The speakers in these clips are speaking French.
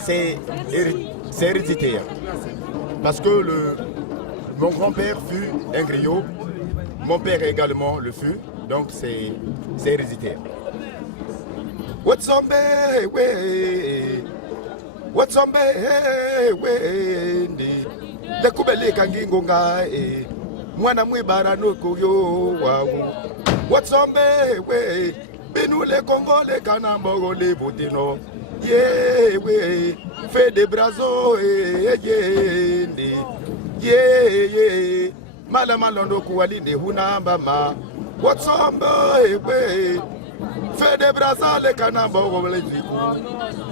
c'est héréditaire. Parce que mon grand-père fut un griot, mon père également le fut, donc c'est héréditaire. Watsombe we, Watsombe we, Dekubele kangingo nga mwana mwibara no kuyo wawu. Watsombe we, Binule Congole kanambo le butino. Ye we, fait des brazos ye Malamalondo kuwali de hunamba ma. Watsombe we, fait des brazos le kanambo le ziku.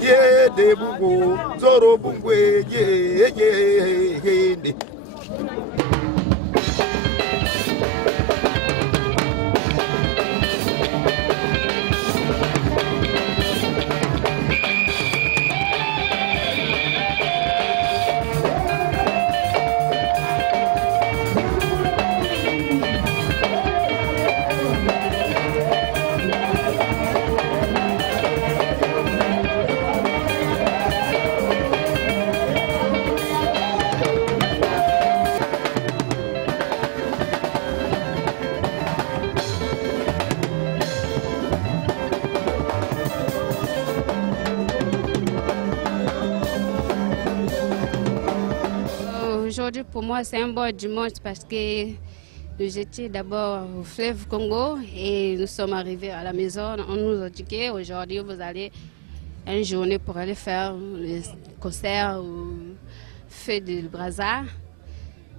Ye de bugo zoro bungwe ye. Aujourd'hui, pour moi, c'est un bon dimanche parce que nous étions d'abord au fleuve Congo et nous sommes arrivés à la maison. On nous a dit qu'aujourd'hui, vous allez une journée pour aller faire les concerts ou feu de Brazza.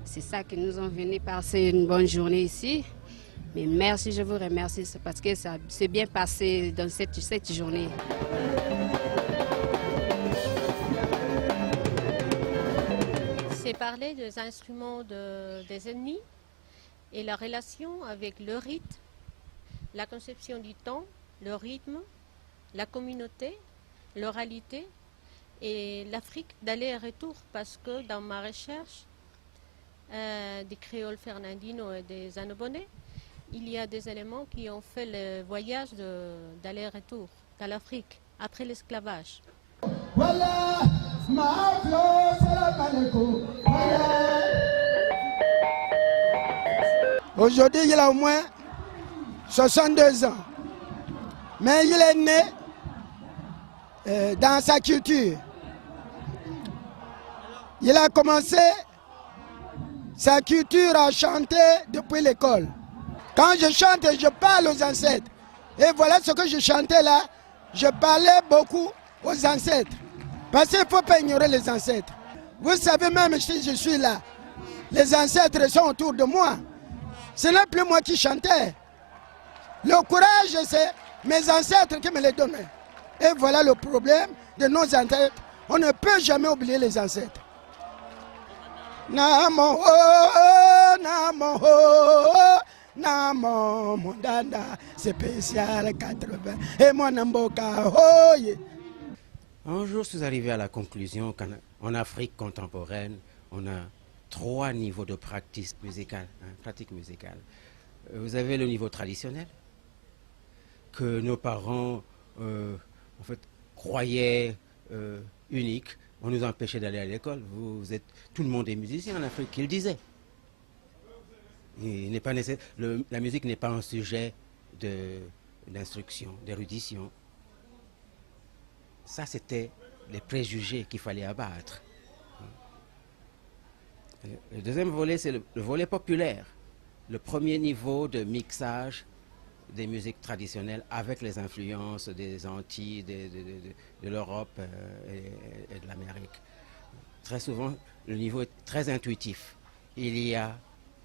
C'est ça que nous sommes venus passer une bonne journée ici. Mais merci, je vous remercie parce que ça s'est bien passé dans cette journée. C'est parler des instruments des ennemis et la relation avec le rite, la conception du temps, le rythme, la communauté, l'oralité et l'Afrique d'aller et retour parce que dans ma recherche des créoles fernandino et des anobonais, il y a des éléments qui ont fait le voyage d'aller et retour dans l'Afrique après l'esclavage. Voilà. Aujourd'hui, il a au moins 62 ans. Mais il est né dans sa culture. Il a commencé sa culture à chanter depuis l'école. Quand je chante, je parle aux ancêtres. Et voilà ce que je chantais là. Je parlais beaucoup aux ancêtres. Parce qu'il ne faut pas ignorer les ancêtres. Vous savez, même si je suis là, les ancêtres sont autour de moi. Ce n'est plus moi qui chantais. Le courage, c'est mes ancêtres qui me le donnaient. Et voilà le problème de nos ancêtres. On ne peut jamais oublier les ancêtres. Namo ho, namo ho, namo mondanda, spécial 80. Et moi namboka ho. Un jour, je suis arrivé à la conclusion qu'en Afrique contemporaine, on a 3 niveaux de pratique musicale. Vous avez le niveau traditionnel, que nos parents en fait, croyaient unique. On nous empêchait d'aller à l'école. Tout le monde est musicien en Afrique, qu'ils disaient. Il n'est pas nécessaire, la musique n'est pas un sujet d'instruction, d'érudition. Ça, c'était les préjugés qu'il fallait abattre. Le deuxième volet, c'est le volet populaire. Le premier niveau de mixage des musiques traditionnelles avec les influences des Antilles, de l'Europe et de l'Amérique. Très souvent, le niveau est très intuitif. Il y a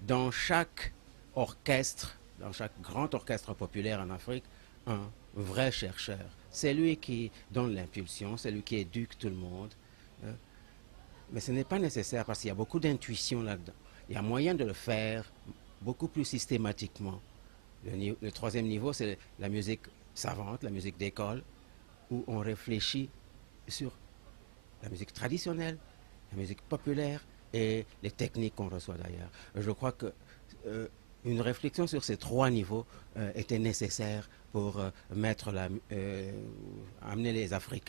dans chaque orchestre, dans chaque grand orchestre populaire en Afrique, un vrai chercheur. C'est lui qui donne l'impulsion, c'est lui qui éduque tout le monde. Mais ce n'est pas nécessaire parce qu'il y a beaucoup d'intuition là-dedans. Il y a moyen de le faire beaucoup plus systématiquement. Le troisième niveau, c'est la musique savante, la musique d'école, où on réfléchit sur la musique traditionnelle, la musique populaire et les techniques qu'on reçoit d'ailleurs. Je crois que une réflexion sur ces 3 niveaux était nécessaire pour amener les Africains